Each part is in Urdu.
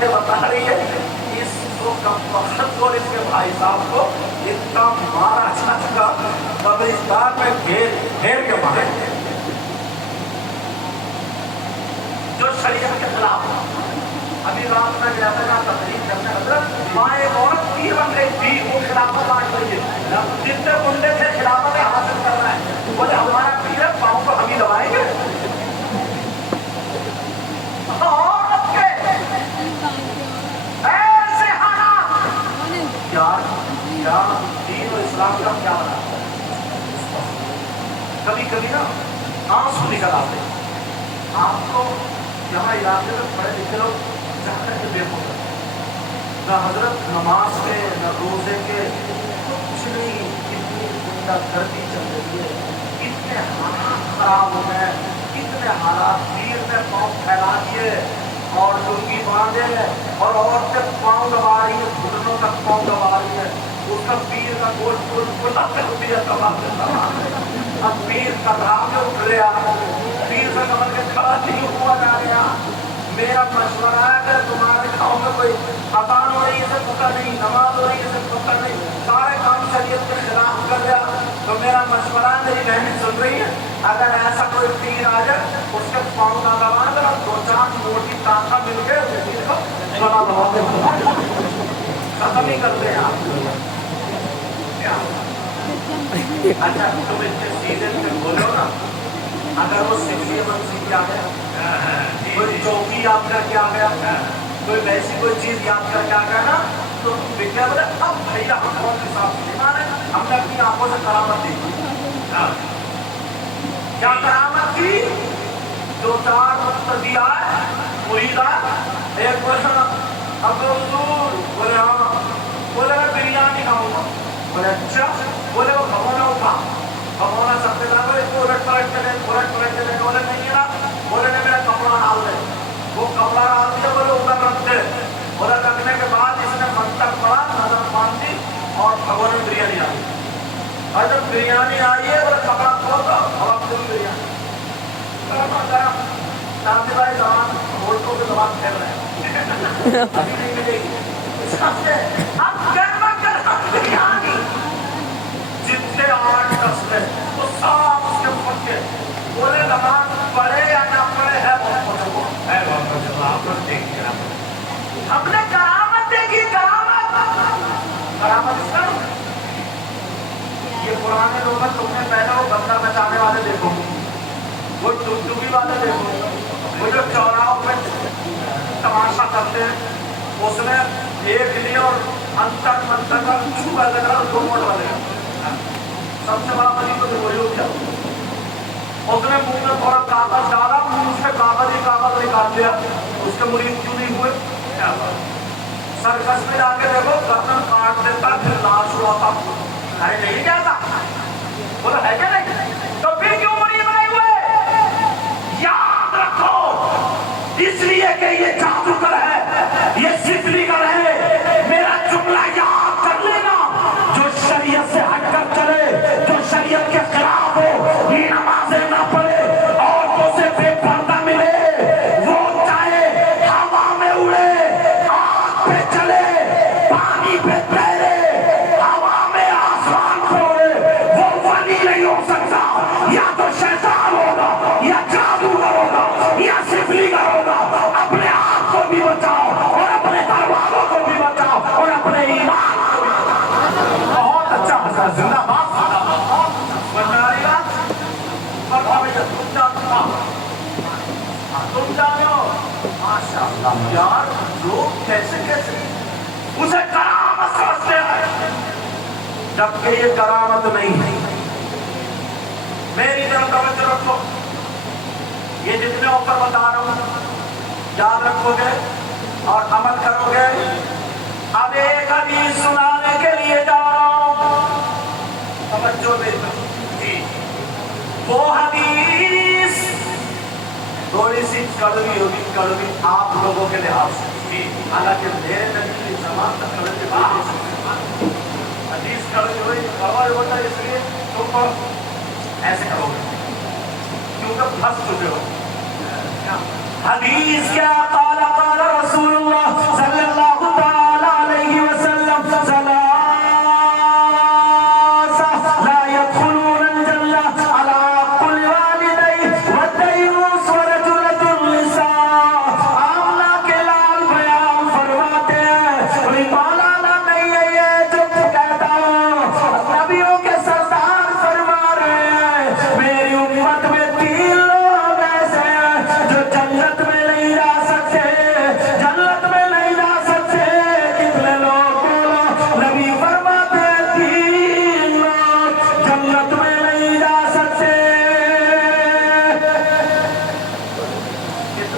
کے بتا رہی ہے اس کو کم وقت اور اس کے بھائی صاحب کو اتنا مارا چھچکا قبرستان میں گھیر کے مارے جو شریعت کے خلاف. ابھی رات میں گیا تھا جہاں تقریر کرنے حضرت وہاں ایک عورت 3 بن گئی تھی وہ خلافت بانٹ رہی ہے. جتنے گنڈے تھے خلافت حاصل کر رہے ہیں بولے ہمارا پیر ہے پاؤں کو ہم ہی دبائیں گے. کیا دین اور اسلام کا کیا بنا. کبھی کبھی نا آنسو نکل آتے ہیں. آپ کو یہاں علاقے میں پڑھے لکھے لوگ جا کر کے بے ہوتا نہ حضرت نماز کے نہ روزے کے کچھ نہیں. اتنی گنڈا گردی چل رہی ہے, اتنے حالات خراب ہو گئے, اتنے حالات پیر میں پاؤں پھیلا دیے اور لنگی باندھے اور عورتیں پاؤں دبا رہی ہے, گھٹنوں تک پاؤں دبا رہی ہے. اس کا پیر کا گوشت بلا کر دیا تباہ. اب پیر کا رام اٹھ رہا, پیر کا کمر کے کھڑا نہیں ہوا جا رہا. میرا مشورہ ہے کہ تمہارے گاؤں میں کوئی اذان ہو رہی ہے اسے پتہ نہیں, نماز ہو رہی ہے اسے پتہ نہیں, سارے کام شریعت کے خلاف کر دیا, تو میرا مشورہ ہے, میری بہنیں سن رہی ہے, اگر ایسا کوئی پیر آ جائے اس کے پاؤں نہ دبائیں ذرا 2-4 موٹی تانخا مل کے اس پیر کو بنا دبا ختم ہی کرتے ہیں آپ. اچھا تم اتنے سیدھے میں بولو نا, اگر وہ سکھی منسی کیا گیا, کوئی چوکی یاد کر کے آ گیا, کوئی ویسی کوئی چیز یاد کر کے آ گیا نا, تو تم بگڑا بولے اب بھیا ہم کون کے ساتھ مانے, ہم نے اپنی آنکھوں سے کرامت دیکھی. کیا کرامت کی؟ 2-4 مقتدی آئے, مرید آئے, ایک بولے اب حضور, بولے ہاں, بولے میں بریانی کھاؤں گا, بولے اچھا, بولے وہ بھگونا اٹھا, بھگونا سب سے زیادہ بولے الٹ پلٹ کے دے, بولے نہیں ہے نا, بولے نے میرا کپڑا ڈال دے, وہ کپڑا ڈال دیا, بولے اوپر رکھ دے, بولے رکھنے کے بعد اس نے منتر پڑا, نظر باندھ دی اور بھگونے میں بریانی ڈالی. اور جب بریانی آئی ہے بولے کپڑا کھول دو اور اب پوری بریانی گرم. شانتی بھائی زبان ہوٹوں کے زبان پھیل رہے ہیں, ابھی نہیں ملے گی. اب گرم گرم بریانی جتنے 8 دس وہ سب اس کے پکے, بولے نماز پڑھے یا نہ پڑھے ہے بہت آپ لوگ دیکھیے, ہم نے کرامت دیکھی. کرامت اس کا یہ پرانے لوگ تم نے پہلے وہ بندر بچانے والے دیکھو, وہ ڈبڈبی والے دیکھو, وہ جو چوراہوں پہ تماشا کرتے ہیں, اس نے ایک لیا اور انتر منتر کا چھوڑا لگا 2 نوٹ والے, سب سے بڑا مریض تو وہی ہو گیا. اس نے منہ میں تھوڑا کاغذ ڈالا, منہ سے کاغذ ہی کاغذ نکال دیا, اس کے مریض کیوں نہیں ہوئے؟ سرکس میں جا کے دیکھو گردن کاٹ دیتا پھر لاش ہوا تھا, ارے نہیں جاتا, بولا ہے کیا نہیں, تو پھر کیوں مریض نہیں ہوئے؟ یاد رکھو, اس لیے کہ یہ جادوگر ہے, یہ سفلیگر ہے. میرا جملہ یاد کر لینا, جو شریعت سے ہٹ کر چلے, جو شریعت کے خلاف ہو, نمازیں نہ پڑھے, عورتوں سے بے پردہ ملے, وہ چاہے ہوا میں اڑے, آگ پہ چلے, پانی پہ تیرے, ہوا میں آسمان پہ اڑے, وہ ولی نہیں ہو سکتا. یا تو شیطان ہوگا, یا جادوگر ہوگا, یا سفلیگر ہوگا. اپنے آپ کو بھی بچاؤ اور اپنے گھر والوں کو بھی بچاؤ اور اپنے ایمان کو بھی بچاؤ. بہت اچھا حضرت, زندہ باد. تم جانو ماشاء اللہ یار, لوگ کیسے اسے کرامت سمجھتے ہیں, جبکہ یہ کرامت نہیں ہے. میری طرف توجہ رکھو, یہ جتنے اوپر بتا رہا ہوں یاد رکھو گے اور عمل کرو گے. اب ایک حدیث سنانے کے لیے جا رہا ہوں, توجہ دیکھو جی. وہ حدیث تھوڑی سی کڑوی ہوگی, کڑوی آپ لوگوں کے لحاظ سے, حالانکہ میرے نبی کی زبان تک کڑوی بات, حدیث کڑوی ہوئی کڑوی ہوتا ہے, اس لیے تم ایسے کرو گے کیونکہ پھنس چکے ہو. حدیث کیا قال قال رسول اللہ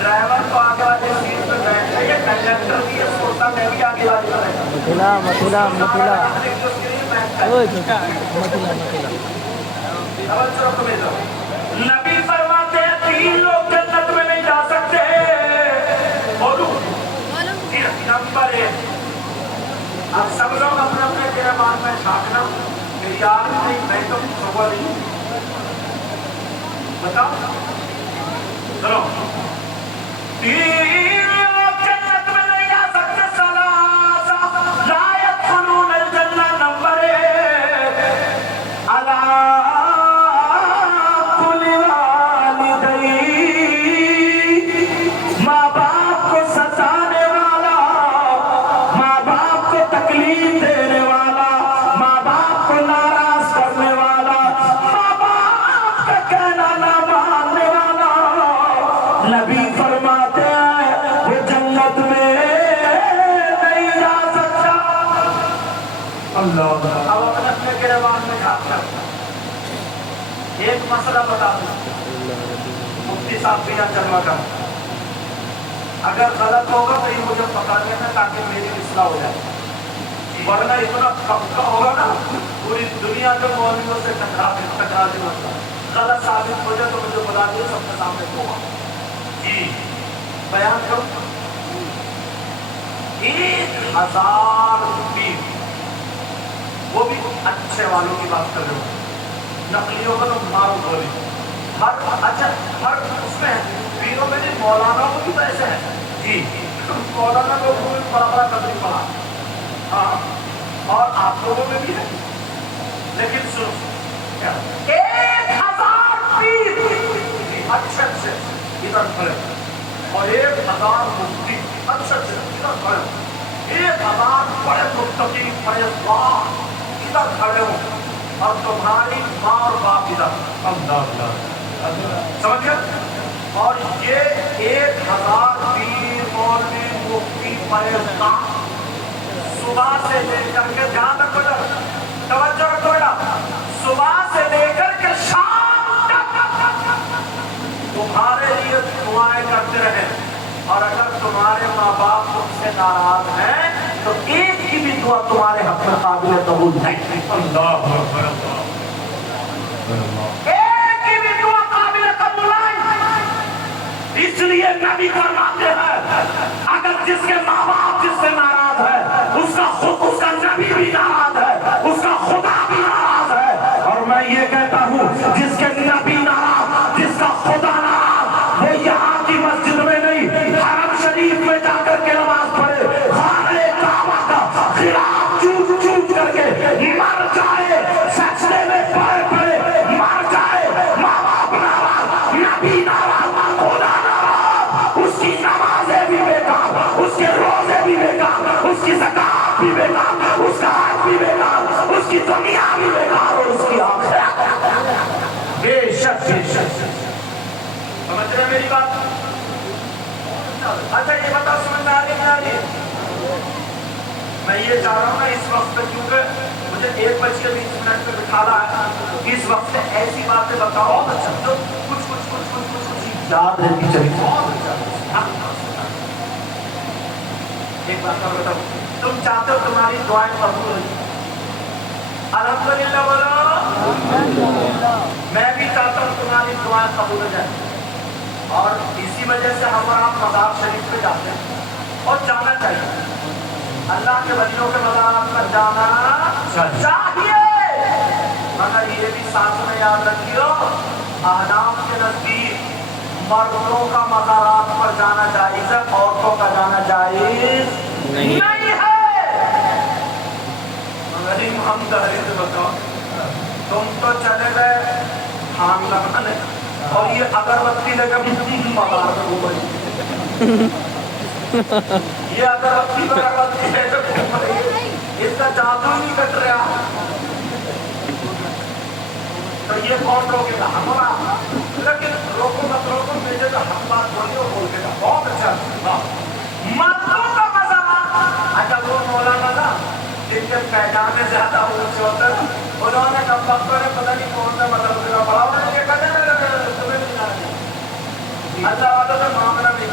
ڈرائیور تو آگے والی سیٹ پہ بیٹھ گئے، یہ کنڈکٹر بھی یہ سوچتا میں بھی آگے والی پہ بیٹھا متلا متلا متلا اوئے متلا متلا نبی فرماتے ہیں 3 لوگ جنت میں نہیں جا سکتے. بولو نمبر 1. اب سب لوگ اپنے اپنے گربان میں جھانکنا کہ یار نہیں میں تو صبح نہیں بتاؤ. چلو 3 لوگ جنت میں نہیں جا سکتے. ثلاثہ لا يدخلون الجنہ. نمبر 1 اللہ ماں باپ کو ستانے والا، ماں باپ کو تکلیف دینے والا، ماں باپ کو ناراض کرنے والا، ماں باپ کا کہنا نہ ماننے والا. نبی فرماتے ہیں وہ جنت میں نہیں جا سکتا. اللہ اب اپنے گربان میں جھانک کر ایک مسئلہ بتا دوں. مفتی صاحب بھی جلوہ کا اگر غلط ہوگا تو یہ مجھے پکڑ لینا تاکہ میری اصلاح ہو جائے، ورنہ اتنا پکا ہوگا نا پوری دنیا کے مولویوں سے ٹکرا دے مسئلہ. غلط ثابت ہو جائے تو مجھے بلا دیا سب کے سامنے ہوگا. جی بیان کرو. 1000 پیر، وہ بھی اچھے والوں کی بات کر رہے ہو، نقلیوں کا تو مارو گولی. اچھا ہر اس میں پیروں میں بھی مولانا کو بھی پیسے ہیں. جی مولانا کو بھی بڑا بڑا قدر پڑا. ہاں اور آپ لوگوں میں بھی ہے. لیکن سنو 1000 پیر اچھے اچھے ادھر کھڑے اور 1000 مفتی اچھے اچھے ادھر کھڑے، 1000 بڑے متقی پرہیزگار ادھر کھڑے ہو اور تمہاری ماں اور باپ ادھر. اللہ سمجھ گئے. اور یہ 1000 پیر مولوی مفتی پرہیزگار صبح سے لے کر کے جہاں تک توجہ رکھو بیٹا، صبح سے لے کر کے شام تک تمہارے لیے دعائیں کرتے رہے. اور اگر تمہارے ماں باپ تم سے ناراض ہیں تو ایک کی بھی دعا تمہارے حق میں قابل قبول نہیں. اللہ ایک کی بھی دعا قابل قبول نہیں. اس لیے نبی فرماتے ہیں اگر جس کے ماں باپ جس سے ناراض ہے اس کا خود اس کا نبی بھی ناراض ہے، اس کا خدا بھی ناراض ہے. اور میں یہ کہتا ہوں جس کے نبی ناراض، جس کا خدا ناراض، وہ یہاں کی مسجد میں نہیں حرم شریف میں جا کر کے نماز پڑھے، خانہ کعبہ کا خلاف چوٹ چوٹ کر کے مر جائے، سجدے میں پڑے پڑے مر جائے. ماں باپ ناراض، نبی ناراض، خدا ناراض، اس کی نمازیں بھی بیکار، اس کے روزے بھی بیکار، اس کی زکات بھی بیکار، اس کا حج بھی بیکار، اس کی دنیا بھی بیکار اور اس کی آخرت. بے شک بے شک. سمجھ رہے میری بات؟ اچھا یہ بتا سمجھ میں آ رہی ہے؟ میں یہ چاہ رہا ہوں نا اس وقت پہ، کیونکہ مجھے 1:20 پہ بٹھانا ہے، اس وقت سے ایسی باتیں بتاؤ جو کچھ یاد رہتی چلی. ایک بات اور بتاؤ، تم چاہتے ہو تمہاری دعائیں قبول ہو؟ الحمدللہ بولو. میں بھی چاہتا ہوں تمہاری دعائیں قبول ہو جائیں. اور اسی وجہ سے ہم اور آپ مزار شریف پہ جاتے ہیں اور جانا چاہیے. اللہ کے ولیوں کے مزارات پر جانا چاہیے. مگر یہ بھی ساتھ میں یاد رکھیو احناف کے نزدیک مردوں کا مزارات پر جانا جائز ہے، عورتوں کا جانا جائز نہیں ہے. مگر ہم دہلی سے بتاؤ، تم تو چلے گئے خان لگانے اور یہ اگربتی لے کر مزار میں گھوم یہ اگربتی پر اگربتی لے کر گھوم رہی، اس کا جادو ہی نہیں کٹ رہا. تو یہ کون روکے گا؟ ہمارا. لیکن روکو مت روکو، مجھے تو ہم بات بولیے اور بول کے گا. بہت اچھا. مردوں کا مزارات. اچھا وہ مولانا نا جن کے پیجامے زیادہ اونچے ہوتے ہیں، انہوں نے کب وقت نے پتہ نہیں کون سا مطلب پڑھا، انہوں نے یہ کہا تمہیں نہیں جانا. اللہ والوں سے معاملہ نہیں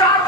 4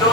2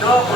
2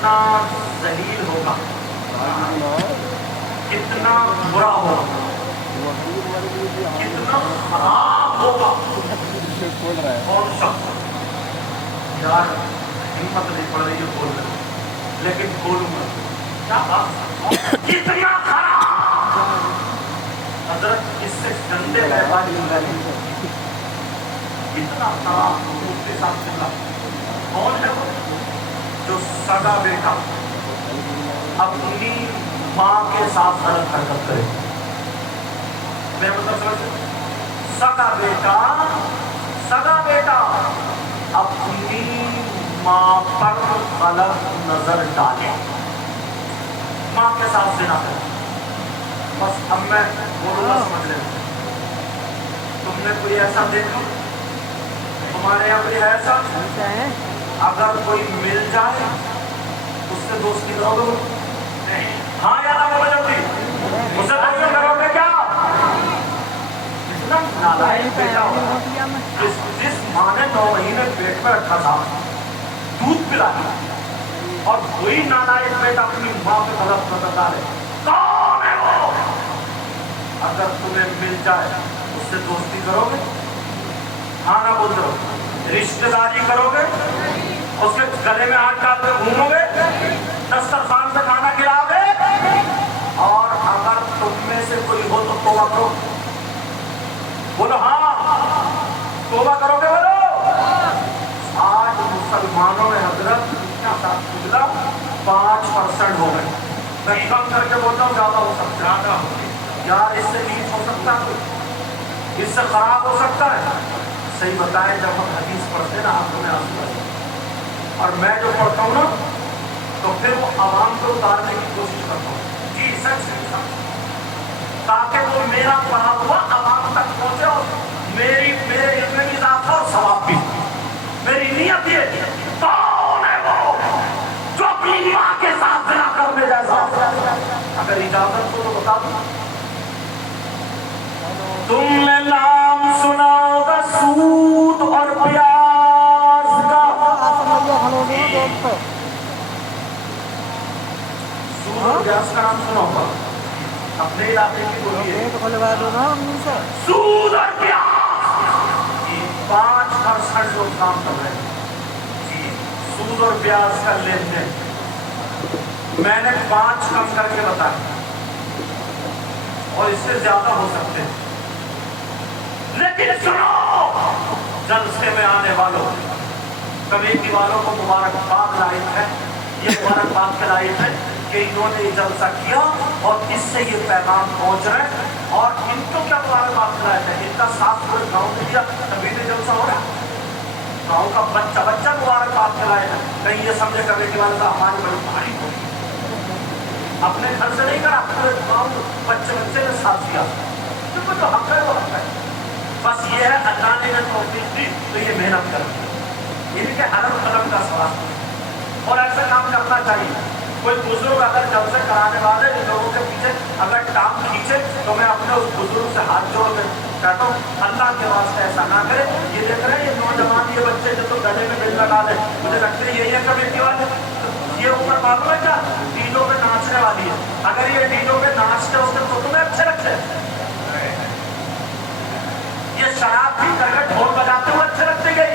کتنا ذلیل ہوگا، کتنا برا ہوگا، کتنا خراب ہوگا. کون شخص یار ہمت نہیں پڑ رہی ہے بولنے، لیکن بولوں گا کیا بات، کتنا خراب. حضرت اس سے گندے ویوہار کتنا خراب اس کے ساتھ چلا. کون ہے وہ؟ جو سگا بیٹا اپنی ماں کے ساتھ غلط حرکت کرے. میں مطلب سمجھ، سگا بیٹا اپنی ماں پر غلط نظر ڈالے، ماں کے ساتھ زنا کرے. بس اب میں بولوں گا سمجھ لیں. تم نے کوئی ایسا دیکھا تمہارے یہاں کوئی ایسا، اگر کوئی مل جائے اس سے دوستی کرو گے؟ نہیں. ہاں یا نہ بولو جلدی، اس سے دوستی کرو گے کیا؟ اتنا نالائق بیٹا ہوگا جس ماں نے 9 مہینے پیٹ میں رکھا تھا، دودھ پلایا، اور وہی نالائق بیٹا اپنی ماں پہ غلط نظر ڈالے. کون ہے وہ؟ اگر تمہیں مل جائے اس سے دوستی کرو گے؟ ہاں نہ بول دو. رشتہ داری کرو گے؟ اس کے گلے میں ہاتھ ڈال کے گھومو گے؟ دسترخوان سے کھانا کھلاؤ گے؟ اور اگر تم میں سے کوئی ہو تو توبہ کرو. بولو ہاں توبہ کرو گے. بولو. آج مسلمانوں میں حضرت کیا گزرا 5% ہو گئے. میں کم کر کے بولتا ہوں زیادہ ہو سکتا ہے. یار اس سے نیچ ہو سکتا ہے، اس سے خراب ہو سکتا ہے. صحیح بتائیں، جب ہم حدیث پڑھتے ہیں نا آنکھوں میں آنسو آتے ہیں، اور میں جو پڑھتا ہوں نا تو پھر وہ عوام کو اتارنے کی کوشش کرتا ہوں. جی سچ تاکہ وہ میرا پڑھا ہوا عوام تک پہنچے اور میرے علم میں اضافہ اور ثواب بھی. میری نیت یہ کون ہے وہ جو اپنی ماں کے ساتھ زنا کرنے جیسا؟ اگر اجازت ہو تو بتا دوں. تم نے نام سنا ہوگا سود اور پیاز کا. سود اور پیاز کا نام سنا ہوگا، اپنے علاقے کی بولی ہے. سود اور پیاز 5% لوگ کام کر رہے ہیں. سود اور پیاز کا لین دین میں نے 5 کم کر کے بتایا، اور اس سے زیادہ ہو سکتے ہیں. لیکن سنو، جلسے میں آنے والوں، کمیٹی والوں کو مبارکباد لائق ہے. یہ مبارکباد کے لائق ہے کہ انہوں نے یہ جلسہ کیا اور اس سے یہ پیغام پہنچ رہے ہیں. اور ان کو کیا مبارکباد کے لائق ہے؟ ان کا ساتھ پورے گاؤں میں دیا تبھی تو جلسہ ہو رہا ہے. گاؤں کا بچہ مبارکباد کے لائق ہے. کہیں یہ سمجھے کمیٹی والے کا ہماری بڑی بھاری ہوگی. اپنے گھر سے نہیں کرا، پورے گاؤں بچے نے ساتھ دیا. کیونکہ جو حق ہے وہ حق ہے. بس یہ ہے اللہ نے توفیق دی تو یہ محنت کریں، ان کے ہر قدم کا سوال اور ایسا کام کرنا چاہیے. کوئی بزرگ اگر جلسے کرانے والے ان لوگوں کے پیچھے اگر ٹانگ کھینچے تو میں اپنے اس بزرگ سے ہاتھ جوڑ کے کہتا ہوں اللہ کے واسطے ایسا نہ کرے. یہ دیکھ رہے ہیں یہ نوجوان یہ بچے جو تو گلے میں دل لگا دے، مجھے لگتا ہے یہی ہے کمیٹی والے. یہ عمر معلوم ہے کیا؟ ڈیلوں پہ ناچنے والی ہے. اگر یہ ڈیلوں پہ ناچتے ہوتے تو تمہیں اچھے لگتے، یہ شراب پی کر کے ڈھول بجاتے ہوئے اچھے لگتے گئے.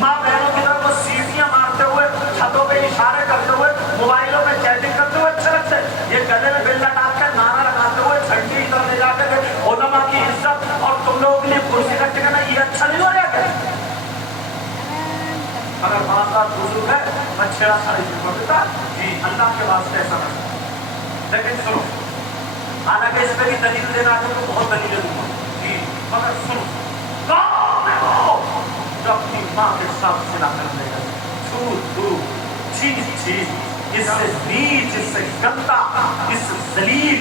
ماں بہنوں کی طرف وہ سیٹیاں مارتے ہوئے، چھتوں پہ اشارے کرتے ہوئے، موبائلوں پہ چیٹنگ کرتے ہوئے اچھے لگتے. یہ گلے میں بل لگا کر نعرہ لگاتے ہوئے جھنڈی ادھر لے جاتے تھے علماء کی عزت اور تم لوگوں کے لیے کرسی رکھتے کرنا، یہ اچھا نہیں ہو رہا کیا؟ اگر 5 سال بزرگ ہے میں 6 سال پڑھ دیتا جی اللہ کے واسطے ایسا نہ. لیکن سنو، حالانکہ اس پہ بھی دلیل دینا ہے تو بہت دلیلیں دوں گا جی، مگر سنو کون ہے وہ جو اپنی ماں کے ساتھ صلہ کرنے کا چیز اس سے نیچ، اس سے گندا، اس سے ذلیل،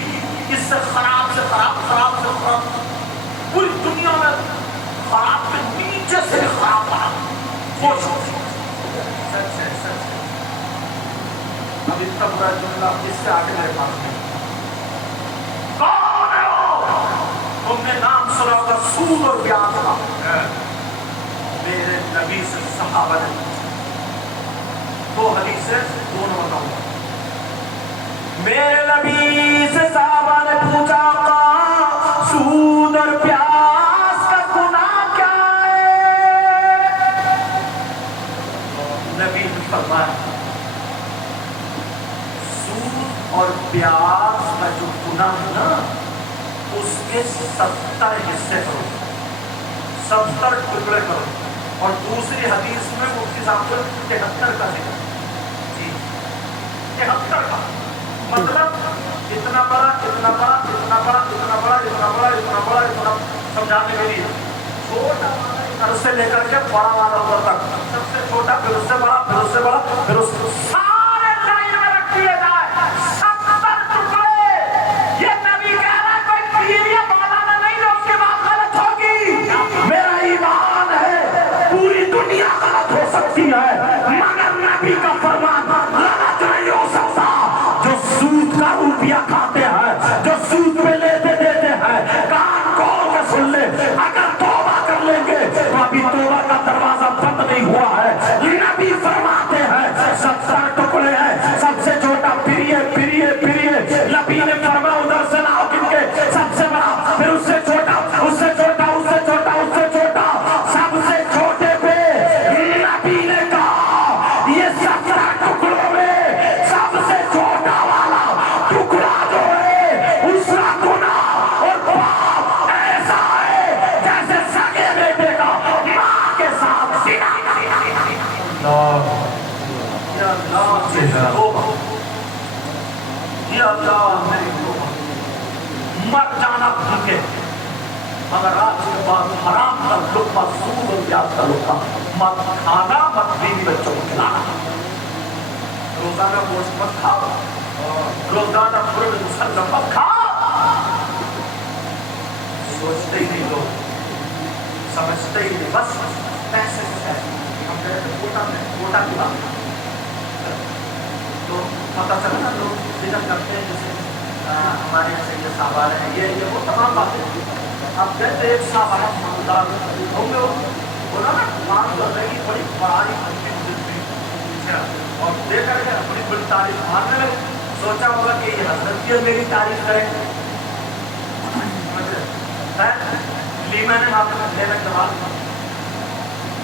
اس سے خراب سے خراب پوری دنیا میں خراب کے نیچے سے خراب وہ سچ ہے. اب اتنا برا جملہ اس سے آگے میرے پاس نہیں. کون ہے وہ؟ تم نے نام سنا ہوگا سود اور بیاج کا. میرے نبی سے صحابہ نے دو حدیثیں دونوں بتاؤں گا. میرے نبی سے صحابہ نے پوچھا آقا سود اور پیاس کا گناہ کیا ہے؟ نبی نے فرمایا سود اور پیاس کا جو گناہ ہے نا اس کے 70 حصے کرو، 70 ٹکڑے کرو. اور دوسری حدیث میں مفتی صاحب کو 73 کا ذکر. جی 73 کا مطلب اتنا بڑا اتنا بڑا اتنا بڑا اتنا بڑا اتنا بڑا اتنا بڑا اتنا سمجھانے کے لیے چھوٹا والا سے لے کر کے بڑا والا اوپر تک سب سے چھوٹا پھر اس سے بڑا پھر اس سے بڑا پھر اس سارے لائن میں رکھ دیے جائے 70 ٹکڑے. یہ نبی کہہ رہا ہے کوئی پیڑیا بالا نہیں جو اس کے بعد غلط ہوگی. میرا ایمان ہے پوری دنیا غلط ہو سکتی ہے مگر نبی کا فرمان غلط نہیں ہو سکتا. جو سود کا روپیہ کھاتے ہیں جو سود پہ لیتے دیتے ہیں کان کھول کے سن لے اگر توبہ کر لیں گے تو ابھی توبہ کا دروازہ بند نہیں ہوا ہے. نبی فرماتے ہیں 70 ٹکڑے ہیں سب سے چھوٹا پھریے پھریے پھریے. نبی نے فرمایا ادھر سے لاؤ گن کے سب سے بڑا پھر اس سے چھوٹا اس سے چھوٹا اس سے چھوٹا اس سے چھوٹا سب سے چھوٹے پہ نبی نے کہا یہ 70 ٹکڑوں میں سب سے چھوٹا والا ٹکڑا جو ہے اس کا گناہ اور پاپ ایسا ہے جیسے سگے بیٹے کا ماں کے ساتھ زنا. یا اللہ میری توبہ یا اللہ میری توبہ. مر جانا بھوکے مگر آج کے بعد حرام کا لقمہ سود اور پیاس کا لقمہ مت کھانا مت بیوی بچوں کو کھلانا. روزانہ گوشت مت کھاؤ روزانہ پورے مسلم مت کھاؤ. سوچتے ہی نہیں لوگ سمجھتے ہی نہیں بس پیسے سے پیسے ہم کہتے ہیں کوٹا کی بات تو پتہ چلا نا لوگ ذکر کرتے ہیں جیسے ہمارے یہاں سے یہ صحابہ ہیں یہ وہ تمام باتیں. اب کہتے ایک صحابہ مالدار ہوں گے بولا نا مان کر رہی بڑی بڑائی اور دے کر کے بڑی بڑی تعریف ماننے لگے. سوچا ہوگا کہ یہ حضرت کی میری تعریف کریں لی میں نے آپ کو لینے کے بعد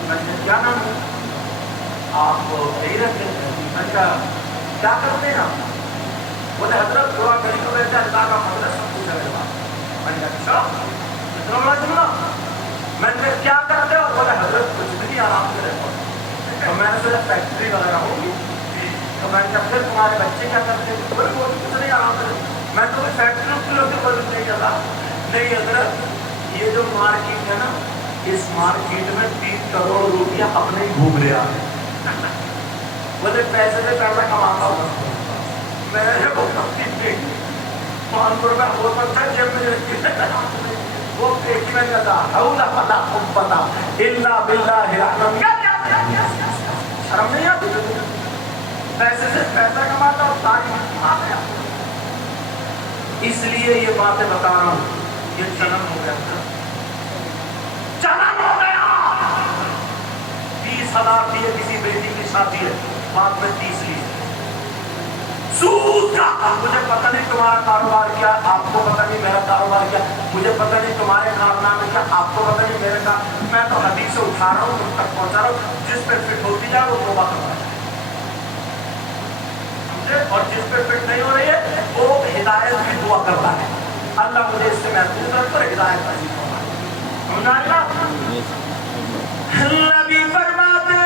میں نے کیا نام ہے آپ یہی رکھتے ہیں. میں نے کیا کرتے ہیں آپ بولے حضرت دعا کری تو بیٹھے اللہ کا فضل سب کچھ ہے. میں نے اچھا اتنا بڑا جملہ. میں نے کیا کرتے ہو بولے حضرت کچھ بھی نہیں آرام سے رہتا. تو میں نے سوچا فیکٹری وغیرہ ہوگی تو میں نے پھر تمہارے بچے کیا کرتے ہیں بولے وہ کچھ نہیں آرام سے. میں تو فیکٹری کی لوگ بول نہیں چلا نہیں حضرت یہ جو مارکیٹ ہے نا اس مارکیٹ میں 3 کروڑ روپیہ اپنے ہی گھوم رہا ہے. بولے پیسے سے پیسہ کماتا ہوں میں نے وہ کمپنی 500 روپیہ بہت اچھا جیب میں رکھی وہ پیٹ میں لگا حول ولا قوت الا باللہ شرم نہیں آتی پیسے سے پیسہ کماتا اور تاریخ آ گیا. اس لیے یہ باتیں بتا رہا ہوں. یہ جنم ہو گیا جنم ہو گیا 20,000 دیے کسی بیٹی کی شادی ہے بعد میں 30 لیے. سود کا مجھے پتہ نہیں تمہارا کاروبار کیا آپ کو پتہ نہیں میرا کاروبار کیا مجھے پتہ نہیں تمہارے کارنامے کیا آپ کو پتہ نہیں میرے کا. میں تو حدیث سے اٹھا رہا ہوں تم تک پہنچا رہا ہوں. جس پہ فٹ ہوتی جائے وہ توبہ کرتا ہے اور جس پہ فٹ نہیں ہو رہی ہے وہ ہدایت کی دعا کرتا ہے. اللہ مجھے اس سے محفوظ رکھ کر ہدایت نصیب فرمائے. نبی فرماتے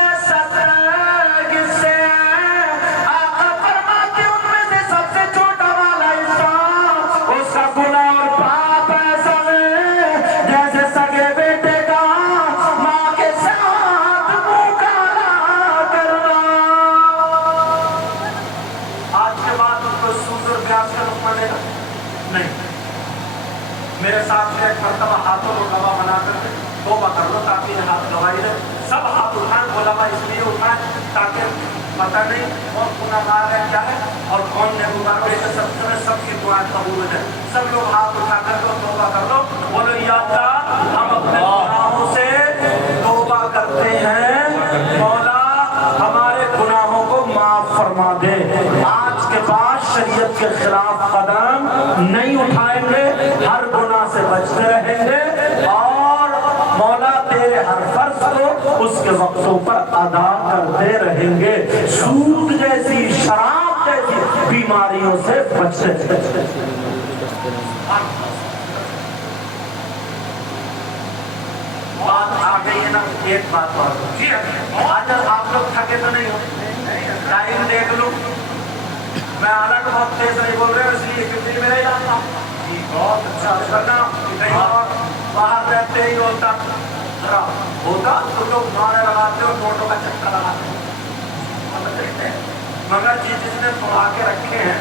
میرے ساتھ میں ایک مرتبہ ہاتھوں کو گواہ بنا کر کے توبہ کر لو تاکہ یہ ہاتھ گواہی دے. سب ہاتھ اٹھائیں علماء اس لیے اٹھائیں تاکہ پتہ نہیں کون گناہگار ہے کیا ہے اور کون نیکوکار ہے. سب کی دعائیں قبول ہو جائیں. سب لوگ ہاتھ اٹھا کر کے توبہ کر لو. بولو یا اللہ ہم اپنے گناہوں سے توبہ کرتے ہیں مولا ہمارے گناہوں کو آج کے بعد شریعت کے خلاف قدم نہیں اٹھائیں گے، ہر گناہ سے بچتے رہیں گے اور مولا تیرے ہر فرض کو اس کے وقتوں پر ادا کرتے رہیں گے، سود جیسی شراب جیسی بیماریوں سے بچتے رہیں گے۔ بات آ گئی ہے نا، ایک بات اور جی آج آپ لوگ تھکے تو نہیں ہو؟ ٹائم دیکھ لو، میں الگ بہت تیز نہیں بول رہے ہوں، اس لیے کتنی میں نہیں جانتا جی بہت اچھا کرنا، کہیں اور باہر رہتے ہی ہوتا ہوتا تو لوگ نعرے لگاتے ہو، نوٹوں کا چکر لگاتے ہیں، مگر جس نے پڑھا کے رکھے ہیں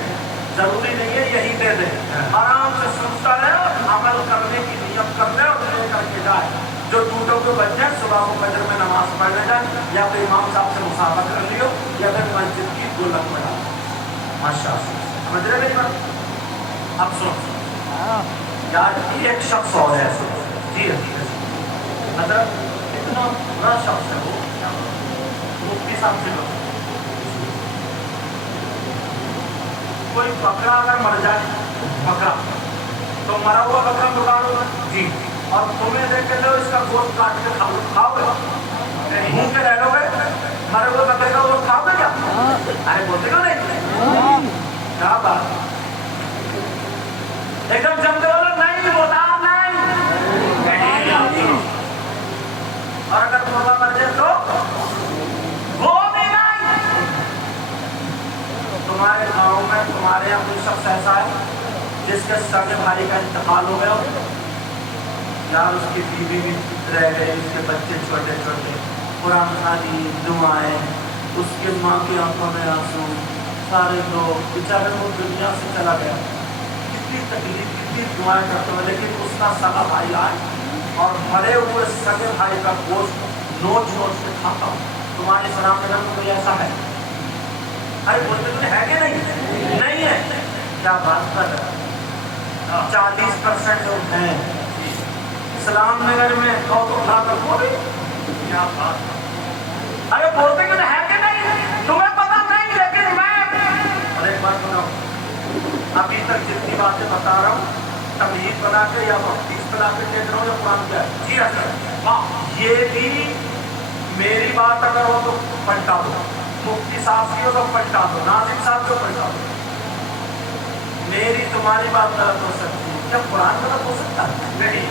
ضروری نہیں ہے یہی دے دیں، آرام سے سنتا رہے، عمل کرنے کی نیت کر لے اور لے کر کے جائے، جو ٹوٹوں کو بچ جائے صبح کو فجر میں نماز پڑھنے جائے، یا پھر امام صاحب سے مسابقہ کر لیو، یا پھر مسجد کی گولک میں ڈال ماشاء اللہ، سمجھ رہے میری بات؟ اب سن یار ایک شخص اور ہے جی مطلب اتنا برا شخص ہے وہ مفتی صاحب سے لوگ کوئی بکرا اگر مر جائے بکرا تو مرا ہوا بکرا دکانوں میں جی اور تمہیں دیکھ کے اس کا گوشت کاٹ کے کھاؤ گے منہ کے رہ لو گے مرے ہوئے بکرے کا گوشت کھاؤ گے کیا؟ ارے بولتے کیوں نہیں؟ کیا بات ایک دم جمتے والے نہیں بولا نہیں، اور اگر مرغا مر جائے تو وہ بھی نہیں۔ تمہارے گاؤں میں تمہارے یہاں کوئی شخص ایسا ہے جس کے سگے بھائی کا انتقال ہو گیا ہو یار، اس کی بیوی بھی رہ گئی، اس کے بچے چھوٹے چھوٹے، قرآن خوانی دعائیں، اس کے ماں کی آنکھوں میں آنسو، سارے لوگ بیچارے وہ دنیا سے چلا گیا، کتنی تکلیف کتنی دعائیں کرتے ہوئے، لیکن اس کا سگا بھائی آئے اور مرے ہوئے سگے بھائی کا گوشت نوچ نوچ کے کھاتا ہوں۔ تمہارے سلام نگر میں کوئی ایسا ہے؟ ارے بولتے تمہیں ہے کہ نہیں؟ نہیں ہے، کیا بات کر رہا ہے؟ 40% لوگ ہیں اسلام نگر میں اور تو کھا کر وہ بھی کیا بات، ارے بولتے کہ ہے کہ نہیں؟ تمہیں پتا نہیں لیکن میں اور ایک بات سناؤ، ابھی تک جتنی باتیں بتا رہا ہوں تمہید بنا کے یا حدیث بنا کے دیکھ رہا ہوں یا قرآن کیا ہے جی ہاں، یہ بھی میری بات اگر ہو تو پلٹا دو، مفتی صاحب کی ہو تو پلٹا دو، ناظم صاحب کو پلٹا دو، میری تمہاری بات غلط ہو سکتی ہے، کیا قرآن غلط ہو سکتا ہے؟ نہیں،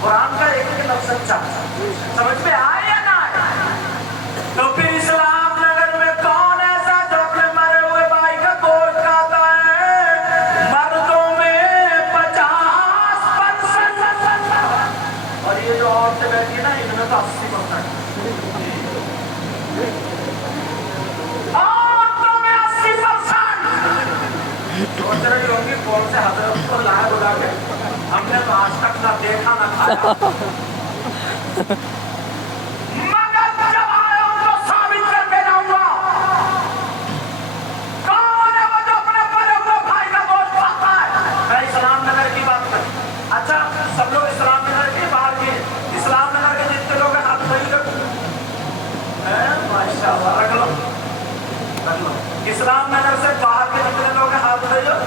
قرآن کا ایک ایک لفظ سچا سمجھ میں آئے یا نہ آئے؟ تو پھر اسلام نگر میں کون ایسا جو اپنے مرے ہوئے بھائی کا گوشت کھاتا ہے؟ مردوں میں 50% اور یہ جو عورتیں بیٹھی نا ان میں تو 80%، عورتوں میں 80%۔ سوچ رہی ہوں گی کون سے حضرت کو لائے بلا کے ہم نے تو آج تک نہ دیکھا نہ کھایا، مگر جب آئے ان کو ثابت کر کے جاؤں گا کون ہے وہ جو اپنے مرے ہوئے بھائی کا گوشت کھاتا ہے۔ میں اسلام نگر کی بات کروں، اچھا سب لوگ اسلام نگر کے باہر کے اسلام نگر کے جتنے لوگ ہیں ہاتھ نہیں لگو، ماشاء اللہ رکھ لو رکھ لو، اسلام نگر سے باہر کے جتنے لوگ ہیں ہاتھ نہیں لگو،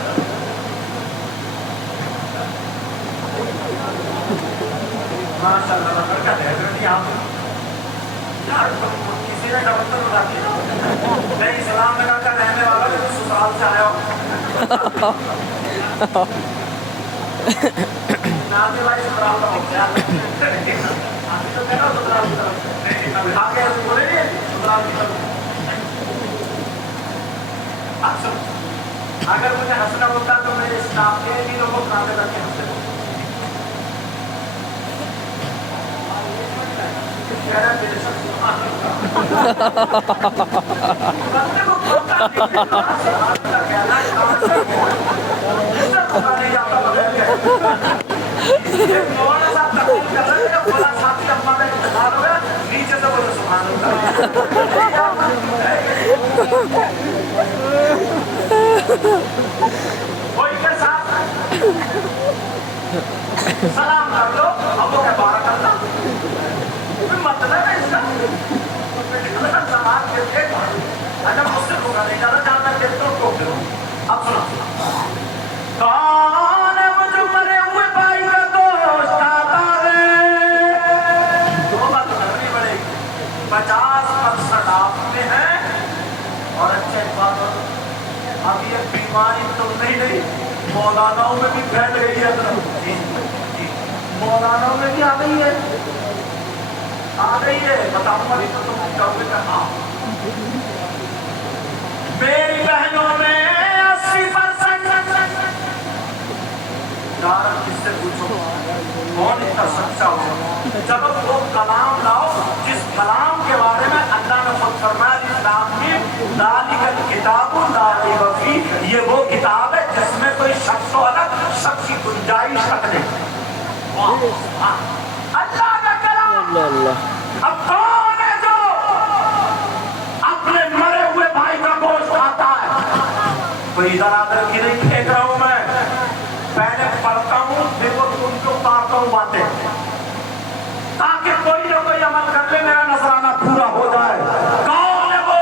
ماشاء اللہ برکت ہے حضرت یہاں یار کسی نے ڈبل تو بتا دیا میں اسلام نگر کا رہنے والا لیکن سسرال سے آیا ہوں نازی بھائی سسرال کا ہو گیا آتی تو کہنا سسرال کی طرف آگے ایسے بولے نہیں سسرال کی طرف۔ اگر مجھے ہنسنا ہوتا تو میرے اسٹاف کے بھی لوگوں کو کھانے کر کے ہنسے ہوتے سلام کر لو اب وہ بارہ کرنا مطلب ہے اس کا سلام کے اگر مجھ سے ہوگا نہیں زیادہ جاننا دیکھ تو اب سنو کون ہے وہ جو مرے ہوئے بھائی کا دوست آتا ہے؟ دو بات کرنی پڑے گی 50% آپ میں ہیں اور اچھے بات اب یہ بیماری تو نہیں مولاناؤں میں بھی پھیل گئی ہے مولاناؤں میں بھی آ گئی ہے بتاؤں گا تو تم کہوگے کہ ہاں میری بہنوں میں 80% یار کس سے پوچھو کون اتنا سچا ہو جب وہ کلام لاؤ جس کلام کے بارے میں اللہ نے خود فرمایا اسلام میں ذالک الکتاب لا ریب فیہ یہ وہ کتاب ہے جس میں کوئی شخص و الگ شخص کی گنجائش تک نہیں اللہ کا کلام اب کون ہے جو اپنے مرے ہوئے بھائی کا گوشت کھاتا ہے کوئی ادھر آدھر کی نہیں پھینک رہا ہوں میں پہلے پڑھتا ہوں پھر وہ تم کو اتارتا ہوں باتیں تاکہ کوئی نہ کوئی عمل کر لے میرا نذرانہ پورا ہو جائے کون ہے وہ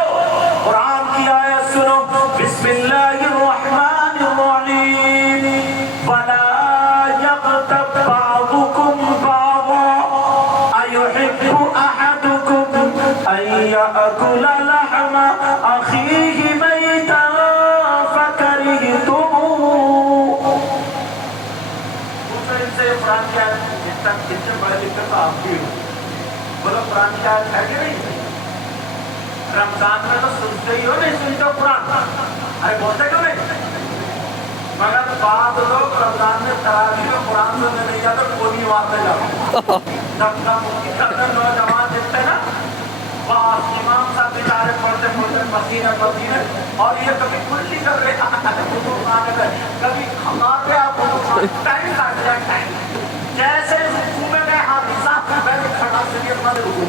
قرآن کی آیت سنو بسم اللہ الرحمن الرحیم ولا یغتب بعضکم بعضا ایحب احدکم ان یأکل لحم اخیہ میتا فکرہتموہ قرآن کی آیت اتنے بڑے لکھتے تو آپ بھی ہو بولو قرآن کی آیت ہے کہ نہیں رمضان میں تو سنتے ہی ہو نہیں سنتے ہو قرآن ارے بولتے کیوں نہیں مگر بعض لوگ رمضان میں تراویح میں قرآن سننے نہیں جاتے کونی مارتے جاتے دھکا مکی کرتے نوجوان دیکھتے نا بعض امام صاحب بیچارے پڑھتے پسینے اور یہ کبھی کلی کر رہے کبھی مار رہے آپ ٹائم کاٹ جائے ٹائم جیسے رکوع میں گئے حافظ صاحب کی پہلے کھڑا سے یہ اپنا رکوع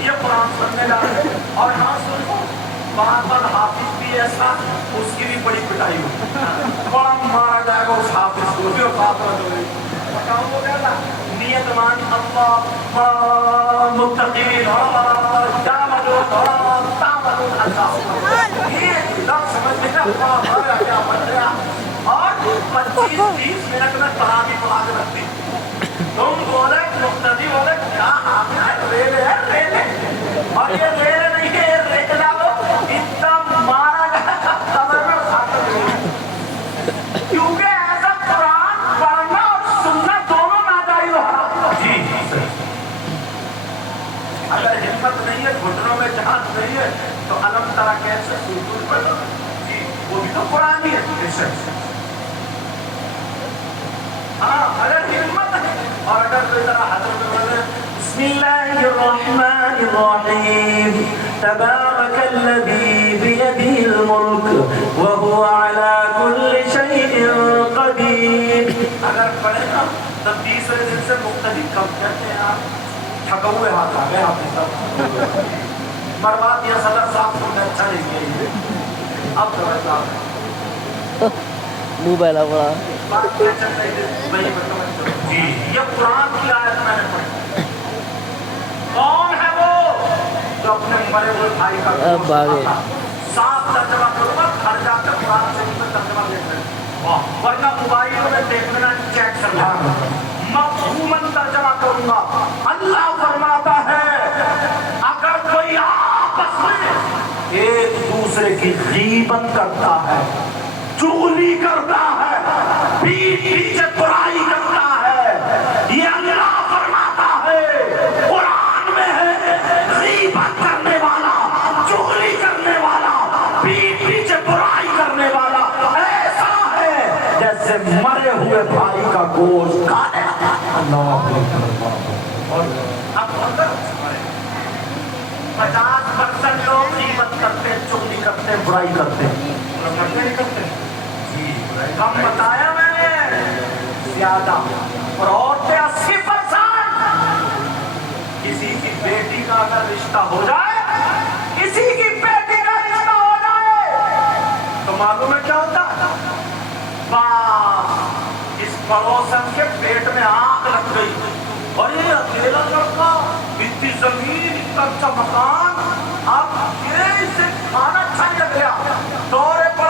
یہ قرآن سننے لگے اور یہاں سنو بار بار حافظ بھی ایسا اس کی بھی بڑی پٹائی ہو بڑا مارا جائے گا اس حافظ کو بھی اور بات رہا ہوئی بتاؤں وہ کہتا نیت مان اللہ متقین جاملون تاملون اللہ یہ لفظ سمجھ میں اللہ بھرا کیا بن رہا اور 25-30 منٹ میں تراویح پڑھا کے رکھتی تم بولے مقتدی بولے کیا حافظ ہے ریلے اور یہ ریلے نہیں ہے یہ ریلہ وہ اتنا مارا گیا قبر میں اٹھا کر کیونکہ ایسا قرآن پڑھنا اور سننا دونوں ناجائز ہو جی اگر ہمت نہیں ہے گھٹنوں میں جہاز نہیں ہے تو علم ترا کیسے سورج پڑھو جی وہ بھی تو قرآن ہی ہے ہاں اگر ہمت ہے اور اگر کوئی طرح حضرت بولے بسم اللہ الرحمن الرحیم تبارک الذی بیدہ الملک وهو علی کل شیء قدیر اگر پڑھے نا تو تیسرے دن سے مختلف کم کہتے ہیں آپ تھکا ہوئے ہاتھ آ گئے آپ مروا دیا صدر صاحب کو اچھا نہیں کیا اب تو ایسا منہ پہلا پڑا جی یہ قرآن کی آیت میں نے پڑھی کون ہے وہ جو اپنے مرے ہوئے بھائی کا صاف ترجمہ کروں گا گھر جا کر قرآن شریف میں ترجمہ دیکھ رہے ورنہ موبائلوں میں دیکھنا چیک کرنا مفہوماً ترجمہ کروں گا اللہ فرماتا ہے اگر کوئی آپس میں ایک دوسرے کی غیبت کرتا ہے چغلی کرتا ہے پیچھے برائی کرتا ہے یہ اللہ فرماتا ہے قرآن میں ہے غیبت کرنے والا چغلی کرنے والا پیچھے برائی کرنے والا ایسا ہے جیسے مرے ہوئے بھائی کا گوشت کھانے اللہ اور اب 50% لوگ غیبت کرتے چغلی کرتے برائی کرتے کم بتایا میں نے زیادہ اور عورتیں 80% کسی کی بیٹی کا اگر رشتہ ہو جائے کسی کی بیٹی کا رشتہ ہو جائے تو معلوم ہے کیا ہوتا بس اس پڑوسن کے پیٹ میں آگ لگ گئی اور یہ اکیلا لڑکا اتنی زمین اتنا اچھا مکان اب یہ اسے کھانا اچھا نہیں لگ گیا دورے پر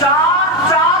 4-4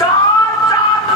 4-4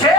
6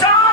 4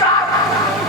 4।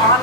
5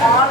5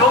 2